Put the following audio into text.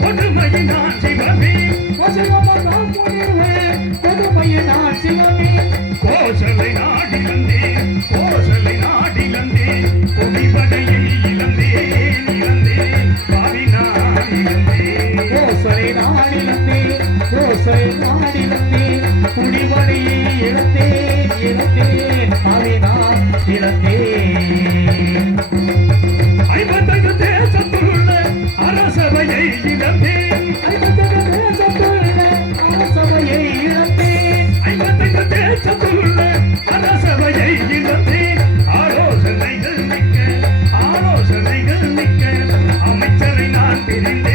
ஒற்றுமையினால் சிவமே வசனமதான் முனிவேன் புதுமையினால் சிவமே கோசலை நாடிலந்தேன் கோசலை நாடிலந்தேன் குடிபடையை இழந்தேன் இழந்தேன் பாவினான் இழந்தேன் கோசலை நாடிலந்தேன் கோசலை நாடிலந்தேன் குடிபடையை இழந்தேன் இழந்தேன் பாவினான் இழந்தேன் 55 தேசத்துள்ள அரசவையை இழந்தேன் 55 தேசத்துள்ள அரசவையை இழந்தேன் ஆலோசனைகள் நிற்க அமைச்சரை நான் பிரிந்தேன்